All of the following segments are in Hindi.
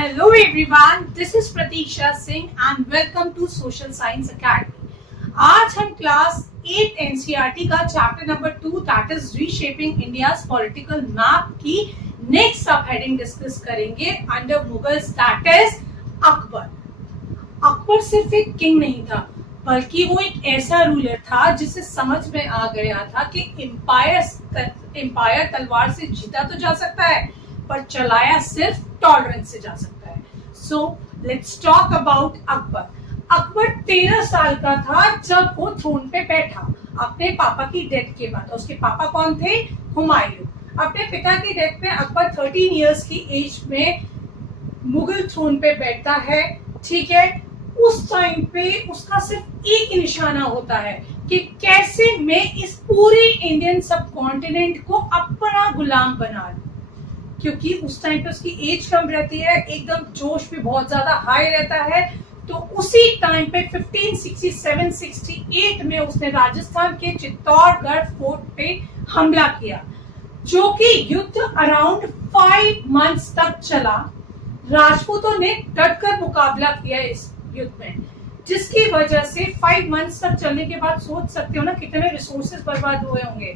Hello everyone, this is Prateeksha Singh and welcome to Social Science Academy. आज हम क्लास 8 एनसीईआरटी का chapter number 2 that is reshaping India's political map की नेक्स्ट सब हेडिंग डिस्कस करेंगे under Mughals that is Akbar. Akbar सिर्फ एक किंग नहीं था बल्कि वो एक ऐसा रूलर था जिसे समझ में आ गया था कि एम्पायर तलवार से जीता तो जा सकता है पर चलाया सिर्फ टॉलरेंस से जा सकता है। So let's talk about Akbar. Akbar 13 साल का था जब वो थ्रोन पे बैठा अपने पापा की डेथ के बाद। उसके पापा कौन थे? हुमायूं। अपने पिता की डेथ पे अकबर 13 इयर्स की एज में मुगल थ्रोन पे बैठता है। ठीक है, उस टाइम पे उसका सिर्फ एक ही निशाना होता है कि कैसे मैं इस पूरे इंडियन सब कॉन्टिनेंट को अपना गुलाम बना लूं, क्योंकि उस टाइम पे उसकी एज कम रहती है, एकदम जोश भी बहुत ज्यादा हाई रहता है। तो उसी टाइम पे 1567-68 में उसने राजस्थान के चित्तौड़गढ़ फोर्ट पे हमला किया, जो कि युद्ध अराउंड 5 मंथ्स तक चला। राजपूतों ने डटकर मुकाबला किया इस युद्ध में, जिसकी वजह से 5 मंथ्स तक चलने के बाद सोच सकते हो ना कितने रिसोर्सेज बर्बाद हुए होंगे।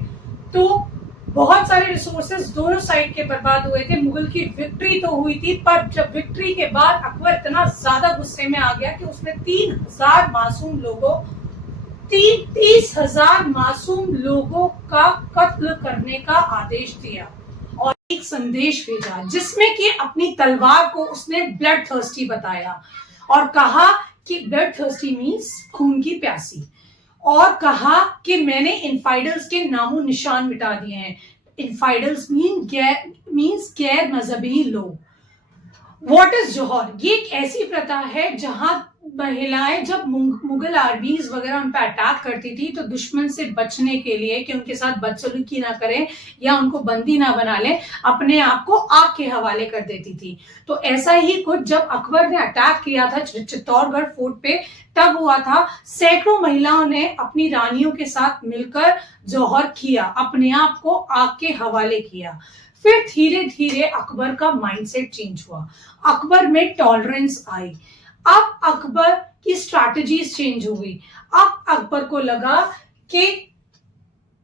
तो बहुत सारे रिसोर्सेज दोनों साइड के बर्बाद हुए थे। मुगल की विक्ट्री तो हुई थी, पर जब विक्ट्री के बाद अकबर इतना ज्यादा गुस्से में आ गया कि उसने 30,000 मासूम लोगों का कत्ल करने का आदेश दिया और एक संदेश भेजा जिसमें कि अपनी तलवार को उसने ब्लड थर्स्टी बताया और कहा कि ब्लड थर्स्टी मीन्स खून की प्यासी, और कहा कि मैंने इनफाइडल्स के नामो निशान मिटा दिए हैं। इनफाइडल्स मीन्स गैर मजहबी लोग। व्हाट इज जौहर? ये एक ऐसी प्रथा है जहां महिलाएं जब मुगल आर्मीज वगैरह उन पर अटैक करती थी तो दुश्मन से बचने के लिए कि उनके साथ बदसलूकी ना करें या उनको बंदी ना बना लें, अपने आप को आग के हवाले कर देती थी। तो ऐसा ही कुछ जब अकबर ने अटैक किया था चित्तौड़गढ़ फोर्ट पे तब हुआ था। सैकड़ों महिलाओं ने अपनी रानियों के साथ मिलकर जौहर किया, अपने आप को आग के हवाले किया। फिर धीरे धीरे अकबर का माइंडसेट चेंज हुआ, अकबर में टॉलरेंस आई। अब अकबर की स्ट्रैटेजीज चेंज हुई। अब अकबर को लगा कि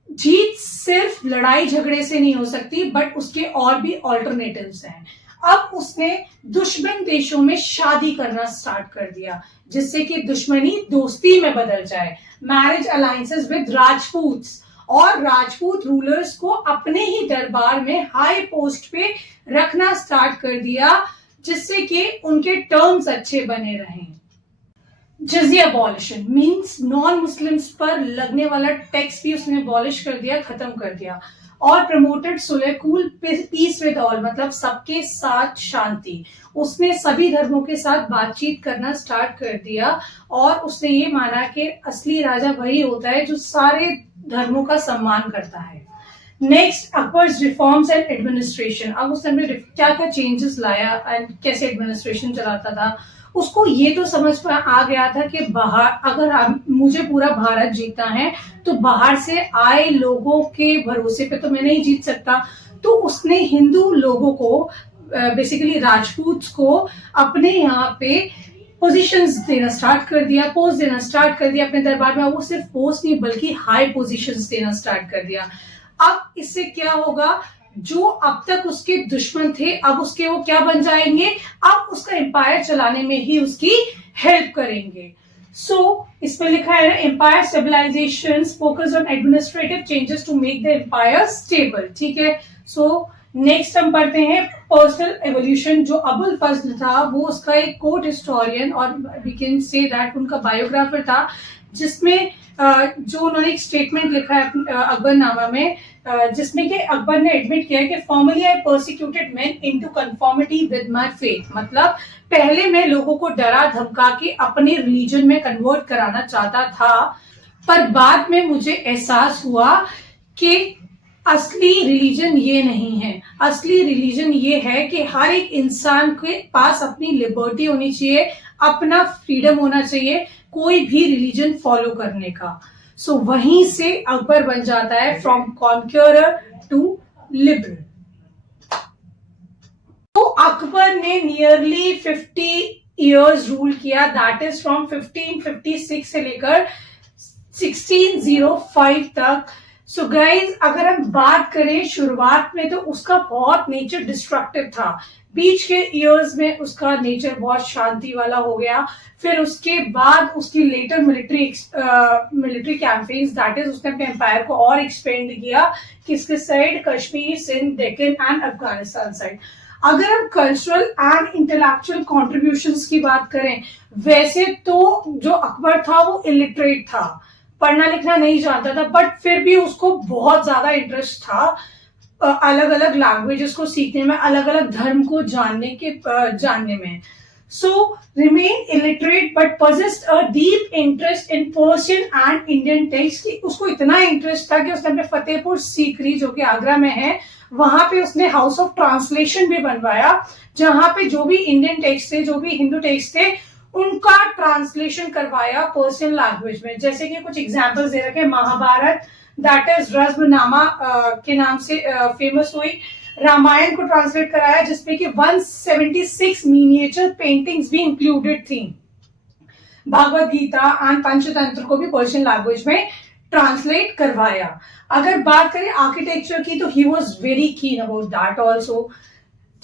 जीत सिर्फ लड़ाई झगड़े से नहीं हो सकती बट उसके और भी ऑल्टरनेटिव्स हैं। अब उसने दुश्मन देशों में शादी करना स्टार्ट कर दिया जिससे कि दुश्मनी दोस्ती में बदल जाए। मैरिज अलायंसेस विद राजपूत्स और राजपूत रूलर्स को अपने ही दरबार में हाई पोस्ट पे रखना स्टार्ट कर दिया जिससे कि उनके टर्म्स अच्छे बने रहें। जजिया अबॉलिशन मींस नॉन मुस्लिम्स पर लगने वाला टैक्स भी उसने अबॉलिश कर दिया, खत्म कर दिया। और promoted Sulah cool peace with all, मतलब सबके साथ शांति। उसने सभी धर्मों के साथ बातचीत करना स्टार्ट कर दिया और उसने ये माना कि असली राजा वही होता है जो सारे धर्मों का सम्मान करता है। Next, Akbar's reforms and administration. अब उस समय क्या क्या चेंजेस लाया एंड कैसे एडमिनिस्ट्रेशन चलाता था। उसको ये तो समझ में आ गया था कि बाहर अगर मुझे पूरा भारत जीतना है तो बाहर से आए लोगों के भरोसे पे तो मैं नहीं जीत सकता। तो उसने हिंदू लोगों को बेसिकली राजपूत को अपने यहाँ पे पोजीशंस देना स्टार्ट कर दिया, पोस्ट देना स्टार्ट कर दिया अपने दरबार में। वो सिर्फ पोस्ट नहीं बल्कि हाई पोजीशंस देना स्टार्ट कर दिया। अब इससे क्या होगा, जो अब तक उसके दुश्मन थे अब उसके वो क्या बन जाएंगे, अब उसका एम्पायर चलाने में ही उसकी हेल्प करेंगे। सो इसमें लिखा है empire stabilization focus on administrative changes to make the empire stable. ठीक है, सो नेक्स्ट हम पढ़ते हैं पर्सनल एवोल्यूशन। जो अबुल फजल था वो उसका एक कोर्ट हिस्टोरियन और वी कैन से दैट उनका बायोग्राफर था, जिसमें जो उन्होंने एक स्टेटमेंट लिखा है अकबरनामा में, जिसमें कि अकबर ने एडमिट किया कि formally I persecuted main into conformity with my faith. मतलब पहले मैं लोगों को डरा धमका के अपने रिलीजन में कन्वर्ट कराना चाहता था, पर बाद में मुझे एहसास हुआ कि असली रिलीजन ये नहीं है। असली रिलीजन ये है कि हर एक इंसान के पास अपनी लिबर्टी होनी चाहिए, अपना फ्रीडम होना चाहिए कोई भी रिलीजन फॉलो करने का। सो वहीं से अकबर बन जाता है फ्रॉम कॉन्क्यूरर टू लिबरल। तो अकबर ने नियरली 50 ईयर्स रूल किया, दैट इज फ्रॉम 1556 से लेकर 1605 तक। सो गाइज, अगर हम बात करें शुरुआत में, तो उसका बहुत नेचर डिस्ट्रक्टिव था। बीच के ईयर्स में उसका नेचर बहुत शांति वाला हो गया। फिर उसके बाद उसकी later military campaigns, that is उसने अपने एम्पायर को और एक्सपेंड किया। किसके side? Kashmir, Sindh, Deccan and Afghanistan side. अगर हम कल्चरल एंड इंटेलेक्चुअल कॉन्ट्रीब्यूशंस की बात करें, वैसे तो जो अकबर था वो इलिटरेट था, पढ़ना लिखना नहीं जानता था, बट फिर भी उसको बहुत ज्यादा इंटरेस्ट था अलग अलग लैंग्वेजेस को सीखने में, अलग अलग धर्म को जानने में। So remain illiterate but possessed a deep interest in Persian and Indian texts। कि उसको इतना इंटरेस्ट था कि उसने अपने फतेहपुर सीकरी, जो कि आगरा में है, वहां पे उसने हाउस ऑफ ट्रांसलेशन भी बनवाया, जहां पे जो भी इंडियन टेक्स्ट थे, जो भी हिंदू टेक्स्ट थे, उनका ट्रांसलेशन करवाया पर्शियन लैंग्वेज में। जैसे कि कुछ एग्जांपल्स दे रखे, महाभारत दैट इज रज्मनामा के नाम से फेमस हुई। रामायण को ट्रांसलेट कराया, जिसमें कि 176 मिनिएचर पेंटिंग्स भी इंक्लूडेड थी। भागवत गीता एंड पंचतंत्र को भी पर्शियन लैंग्वेज में ट्रांसलेट करवाया। अगर बात करें आर्किटेक्चर की, तो he was very keen about that also.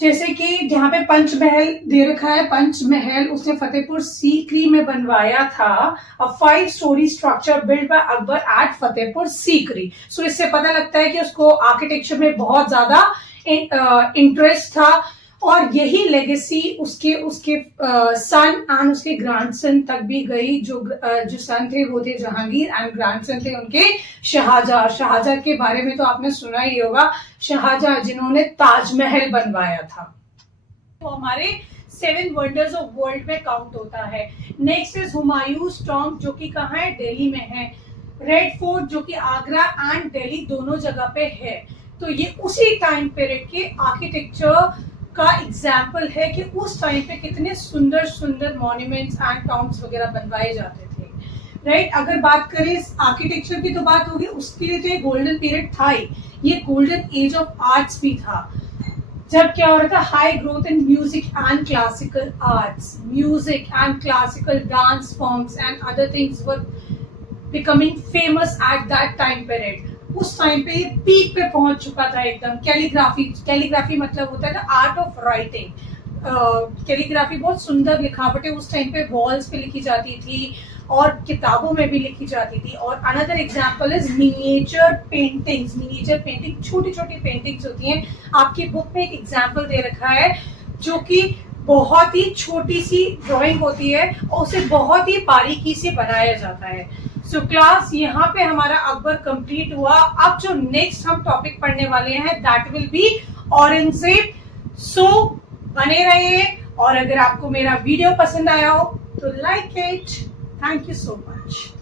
जैसे कि जहां पे पंचमहल दे रखा है, पंचमहल उसने फतेहपुर सीकरी में बनवाया था। A 5 story structure build by Akbar at Fatehpur Sikri. So इससे पता लगता है कि उसको आर्किटेक्चर में बहुत ज्यादा इंटरेस्ट था, और यही लेगेसी उसके सन एंड उसके ग्रैंडसन तक भी गई। जो सन थे वो थे जहांगीर, एंड ग्रैंडसन थे उनके शाहजहां। शाहजहां के बारे में तो आपने सुना ही होगा, शाहजहां जिन्होंने ताजमहल बनवाया था। तो हमारे 7 वंडर्स ऑफ वर्ल्ड में काउंट होता है। नेक्स्ट इज हुमायूंस टॉम्ब, जो कि कहाँ है? दिल्ली में है। रेड फोर्ट, जो कि आगरा एंड दिल्ली दोनों जगह पे है। तो ये उसी टाइम पीरियड के आर्किटेक्चर का एग्जाम्पल है कि उस टाइम पे कितने सुंदर सुंदर मॉन्यूमेंट्स एंड टॉम्ब्स वगैरह बनवाए जाते थे, राइट। अगर बात करें आर्किटेक्चर की, तो बात होगी उसके लिए तो ये गोल्डन पीरियड था ही। ये गोल्डन एज ऑफ आर्ट्स भी था, जब क्या हो रहा था? High growth in music and classical arts, music and classical dance forms and other things were becoming famous at that time period. उस टाइम पे ये पीक पे पहुंच चुका था एकदम। कैलीग्राफी मतलब होता है ना आर्ट ऑफ राइटिंग। कैलीग्राफी बहुत सुंदर लिखावटें उस टाइम पे वॉल्स पे लिखी जाती थी और किताबों में भी लिखी जाती थी। और another example is miniature paintings. Miniature painting छोटी छोटी पेंटिंग्स होती हैं। आपकी बुक में एक एग्जाम्पल दे रखा है, जो कि बहुत ही छोटी सी ड्राइंग होती है और उसे बहुत ही बारीकी से बनाया जाता है। सो क्लास, यहाँ पे हमारा अकबर कंप्लीट हुआ। अब जो नेक्स्ट हम टॉपिक पढ़ने वाले हैं, दैट विल बी औरंगजेब। सो बने रहिए, और अगर आपको मेरा वीडियो पसंद आया हो तो like it. Thank you so much.